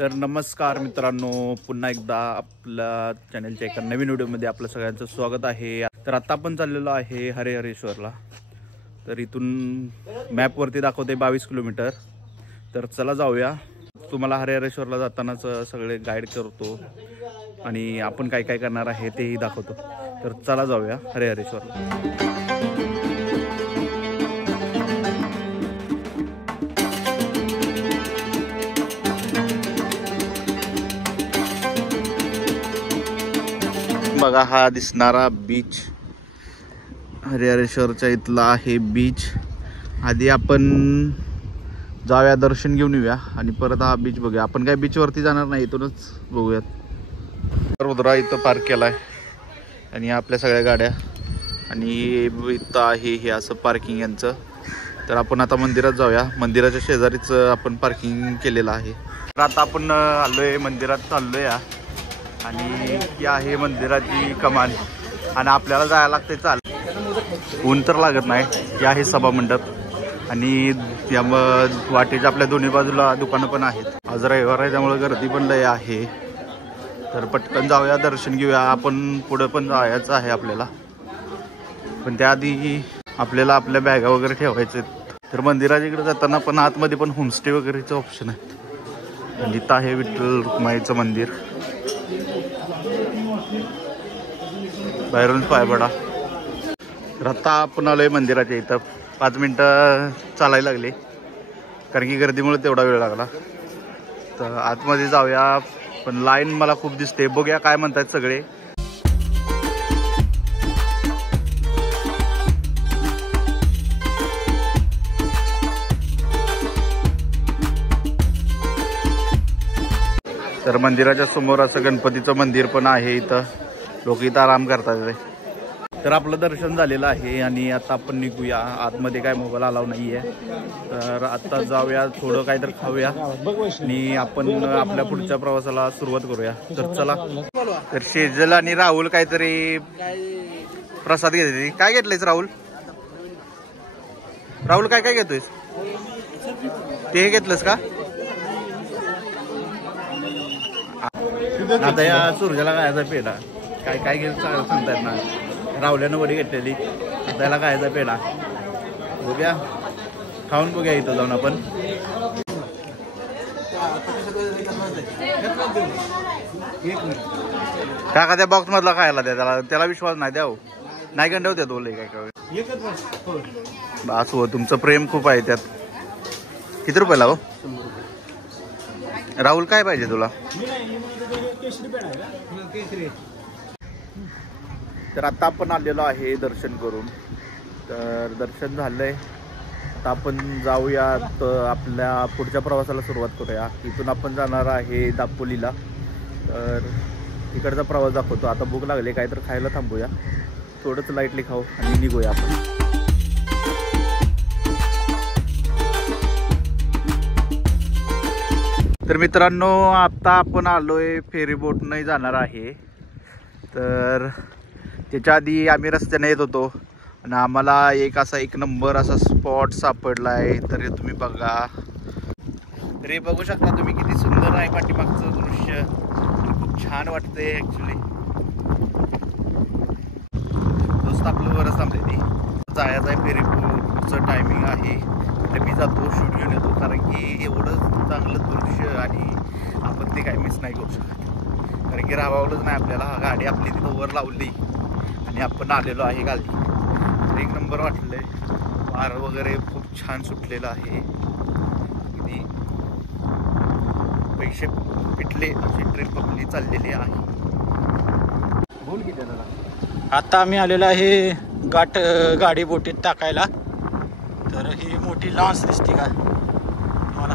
तर नमस्कार मित्रांनो, पुन्हा एकदा आपल्या चॅनलच्या एका नवीन व्हिडिओमध्ये आपलं सगळ्यांचं स्वागत आहे। तर आता आपण चाललेलो आहे हरिहरेश्वरला। तर इथून मॅपवरती दाखवते 22 किलोमीटर। तर चला जाऊया, तुम्हाला हरिहरेश्वरला जातानाच सगळे गाईड करतो आणि आपण काय काय करणार आहे तेही दाखवतो। तर चला जाऊया हरिहरेश्वरला। बघा हा दिसणारा बीच हरिहरेश्वरच्या इथला आहे बीच। आधी आपण जाऊया, दर्शन घेऊन येऊया आणि परत हा बीच बघूया। आपण काय बीच वरती जाणार नाही, इथूनच बघूयात। रुद्रा इथं पार्क केलाय आणि आपल्या सगळ्या गाड्या आणि इथं आहे हे असं पार्किंग यांचं। तर आपण आता मंदिरात जाऊया, मंदिराच्या शेजारीच आपण पार्किंग केलेलं आहे। तर आता आपण आलोय मंदिरात, चाललोय आणि ही आहे मंदिराची कमान आणि आपल्याला जायला लागते चाल। ऊन तर लागत नाही। ही आहे सभा मंडप आणि या वाटेच्या आपल्या दोन्ही बाजूला दुकानं पण आहेत। आज रविवार आहे त्यामुळे गर्दी पण लय आहे। तर पटकन जाऊया, दर्शन घेऊया। आपण पुढे पण जायचं आहे आपल्याला, पण त्याआधी आपल्याला आपल्या बॅगा वगैरे ठेवायचे। तर मंदिराच्या इकडे जाताना पण आतमध्ये पण होमस्टे वगैरेचे ऑप्शन आहेत। आणि इथं आहे विठ्ठल रुक्माईचं मंदिर। बाहेरून पाय पडा। तर आता आपण आलोय मंदिराच्या इथं। 5 मिनिटं चालायला लागले कारण की गर्दीमुळे तेवढा वेळ लागला। तर आतमध्ये जाऊया, पण लाईन मला खूप दिसते। बघूया काय म्हणतात सगळे। तर मंदिराच्या समोर असं गणपतीचं मंदिर पण आहे। इथं लोक इथं आराम करतात। तर आपलं दर्शन झालेलं आहे आणि आता आपण निघूया। आतमध्ये काय मोबाईल अलाव नाहीये। तर आता जाऊया, थोडं काहीतरी खाऊया आणि आपण आपल्या पुढच्या प्रवासाला सुरुवात करूया। तर चला। तर शेजल आणि राहुल काहीतरी प्रसाद घेतले। काय घेतलंयस राहुल? राहुल काय काय घेतोयस? ते घेतलंस का? आता या सूर्याला खायचा पेढा, काय काय घेत सांगतायत ना। राहुल्यानं वडी घेतलेली, त्याला खायचा पेढा। बघूया, खाऊन बघूया इथं जाऊन आपण। काका त्या बॉक्स मधला खायला द्या, त्याला विश्वास नाही द्या। नाही गंडव त्यात बोलले काय काय बस हो, तुमचं प्रेम खूप आहे त्यात। किती रुपयाला हो? राहुल काय पाहिजे तुला? तर आता आपण आलेलो आहे दर्शन करून। तर दर्शन झालंय, आता आपण जाऊयात आपल्या पुढच्या प्रवासाला सुरुवात करूया। इथून आपण जाणार आहे दापोलीला। तर इकडचा प्रवास दाखवतो। आता भूक लागली, काहीतरी खायला थांबूया, थोडंच लाईटली खाऊ आणि निघूया आपण। तर मित्रांनो, आता आपण आलोय फेरी बोटने जाणार आहे। तर त्याच्या आधी आम्ही रस्त्याने येत होतो आणि आम्हाला एक नंबर असा स्पॉट सापडला आहे। तर तुम्ही बघा, तर हे बघू शकता तुम्ही, किती सुंदर आहे पाठीमागचं दृश्य। खूप छान वाटतंय ॲक्च्युली। दोस्त आपलं बरंच थांबले ती जायचं आहे फेरी बोटचं टायमिंग आहे। तर मी जातो, शूट घेऊन येतो, कारण की एवढं चांगलं दृश्य आणि आपण ते काय मिस नाही करू शकत। कारण की राहावलंच नाही आपल्याला। गाडी आपली तिथं वर लावली आणि आपण आलेलो आहे गाली। तर एक नंबर वाटलंय, वार वगैरे खूप छान सुटलेलं आहे आणि पैसे पिटले अशी ट्रिप आपली चाललेली आहे। बोल की त्याला। आता आम्ही आलेलो आहे गाडी बोटीत टाकायला। तर ही मोठी लॉन्स दिसते का मला?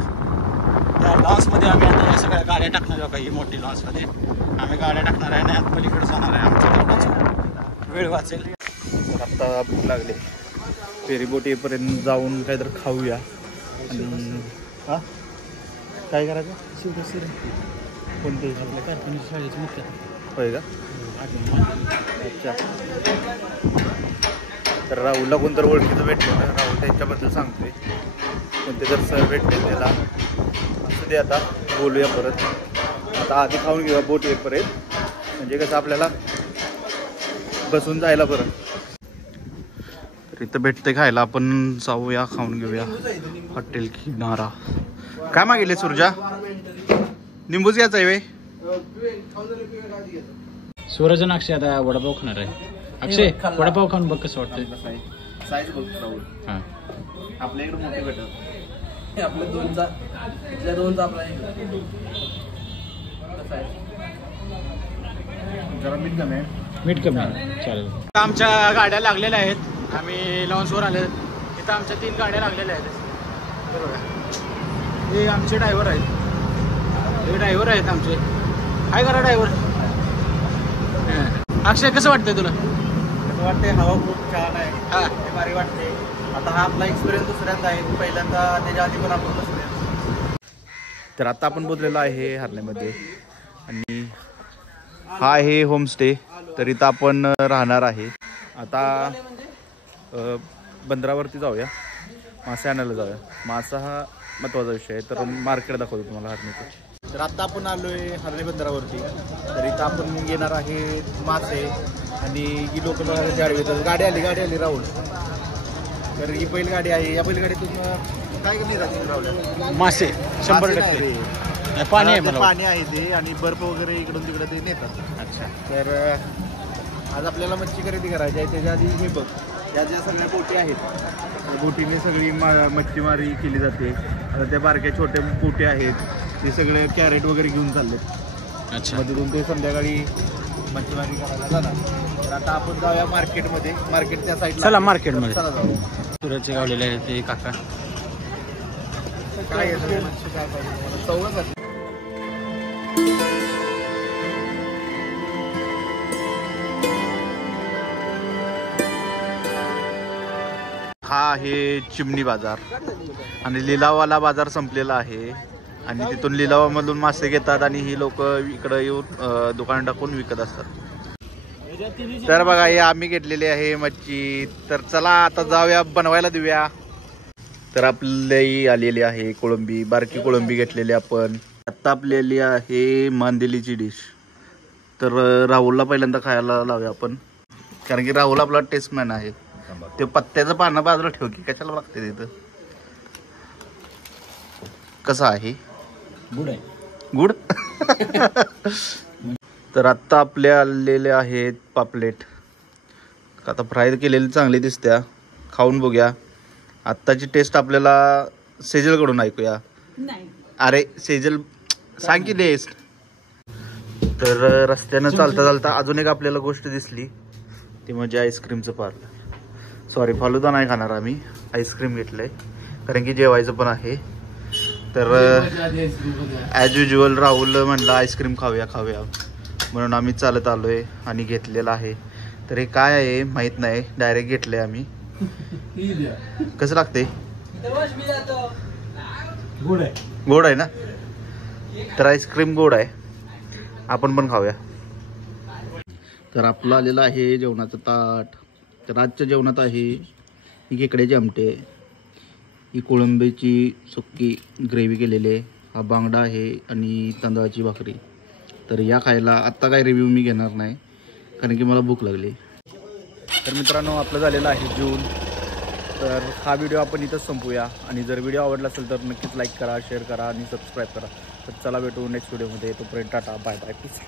त्या लॉन्समध्ये आम्ही आता या सगळ्या गाड्या टाकणार आहोत। ही मोठी लॉन्समध्ये आम्ही गाड्या टाकणार आहे आणि पलीकडे जाणार आहे। आमचा तेवढाच वेळ वाचेल। तर आता भूक लागले, फेरी बोट येईपर्यंत जाऊन काहीतरी खाऊया आणि हां काय करायचं? कोणते? आपल्या कारखान्याच्या शाळेची मुख्य होय का? अच्छा। तर राहुलला कोणतरी ओळखीचं भेटलं, राहुल त्यांच्याबद्दल सांगतोय। कोणते जर सर भेटले त्याला, असू दे आता बोलूया परत. आता आधी खाऊन घेऊया बोट येईपर्यंत, म्हणजे कसं आपल्याला बसून जायला बरं. तर इथं भेटते खायला, आपण जाऊया खाऊन घेऊया हॉटेल किनारा. काय मागितले सुरजा? निंबूच घ्यायचा आहे वे. सूरज आणि अक्षय आता वडापाव खाणार आहे. अक्षय वडापाव खाऊन बघ कसं वाटतंय. साईज बघ राहुल. हां आपल्या इकडे मोठे भेटत. आपल्या दोनचा इथल्या दोनचा आपला जरा मीठ कमी आहे. मीठ कमी आहे. चालेल. आमच्या गाड्या लागलेल्या आहेत. आम्ही लॉन्सवर आले. इथं आमच्या 3 गाड्या लागलेल्या आहेत. हे बघा, हे आमचे ड्रायव्हर आहेत. हे ड्रायव्हर आहेत आमचे. काय करा ड्रायव्हर. अक्षय कसं वाटतंय तुला? असं वाटते हवा खूप छान आहे. हां भारी वाटते. आता हा आपला एक्सपिरियन्स दुसऱ्यांदा आहे. पहिल्यांदा त्याच्या आधी पण आपण बसलो. तर आता आपण बोललेलो आहे हरण्यामध्ये, आणि हा आहे होमस्टे. तर इथं आपण राहणार आहे. आता बंदरावरती जाऊया, मासे आणायला जाऊया. मासा हा महत्त्वाचा विषय आहे. तर मार्केट दाखवतो तुम्हाला हरणीचं. तर आता आपण आलो आहे हरणी बंदरावरती. तर इथं आपण घेणार आहे मासे, आणि ही लोक गाडी येतात. गाडी आली राहुल. तर ही बैलगाडी आहे. या बैलगाडीतून काय कमी राहते राहुल? मासे 100% पाणी आहे मला. पाणी आहे ते, आणि बर्फ वगैरे इकडून तिकडे ते नेतात. अच्छा. तर आज आपल्याला मच्छी खरेदी करायची आहे. त्याच्या आधी हे बघ, या ज्या सगळ्या बोटी आहेत, त्या बोटीने सगळी मच्छीमारी केली जाते. आता त्या बारक्या छोट्या बोटी आहेत, ते सगळे कॅरेट वगैरे घेऊन चाललेत. अच्छा. मधून ते संध्याकाळी मच्छीमारी करायला जाणार. तर आता आपण जाऊया मार्केटमध्ये. मार्केट त्या साईडला. चला मार्केटमध्ये. चला जाऊ. सूरजचे गावलेले आहेत ते काका. काय आहे मच्छी काय पाहिजे चौघच. हा आहे चिमणी बाजार, आणि लिलावाला बाजार संपलेला आहे. आणि तिथून लिलावामधून मासे घेतात, आणि ही लोक इकडं येऊन दुकान टाकून विकत असतात. तर बघा, हे आम्ही घेतलेली आहे मच्छी. तर चला आता जाऊया, बनवायला देऊया. तर आपली आलेली आहे कोळंबी, बारकी कोळंबी घेतलेली आपण. आता आपल्याली आहे मांदेलीची डिश. तर राहुलला पहिल्यांदा खायला लावूया आपण, कारण की राहुल आपला टेस्टमॅन आहे. ते पत्त्याचं पानं बाजूला ठेव की, कशाला लागते तिथं. कसं आहे? गुड आहे. गुड. तर आत्ता आपल्या आलेले आहेत पापलेट. आता फ्राय केलेली चांगली दिसत्या. खाऊन बघूया. आत्ताची टेस्ट आपल्याला सेजलकडून ऐकूया. अरे सेजल सांग की टेस्ट. तर रस्त्यानं चालता चालता अजून एक आपल्याला गोष्ट दिसली, ती म्हणजे आईस्क्रीमचं पार्लर. सॉरी, फालुदा नाही खाणार आम्ही, आईस्क्रीम घेतलंय कारण की जेवायचं पण आहे. तर ॲज युज्युअल राहुल म्हणला आईस्क्रीम खाऊया, म्हणून आम्ही चालत आलोय आणि घेतलेलं आहे. तर हे काय आहे माहित नाही, डायरेक्ट घेतलंय आम्ही. कसं लागते? गोड आहे ना. तर आईस्क्रीम गोड आहे, आपण पण खाऊया. तर आपलं आलेलं आहे जेवणाचं ताट. तर आजच्या जेवणात आहे ही खेकड्याची आमटे, ही कोळंबीची सुक्की ग्रेव्ही केलेली आहे, हा बांगडा आहे, आणि तांदळाची भाकरी. तर या खायला आत्ता काय रिव्ह्यू मी घेणार नाही, कारण की मला भूक लागली. तर मित्रांनो, आपलं झालेलं आहे जेवण. तर हा व्हिडिओ आपण इथंच संपूया. आणि जर व्हिडिओ आवडला असेल तर नक्कीच लाईक करा, शेअर करा आणि सबस्क्राईब करा. तर चला भेटू नेक्स्ट व्हिडिओमध्ये. तोपर्यंत टाटा, बाय बाय, पीस.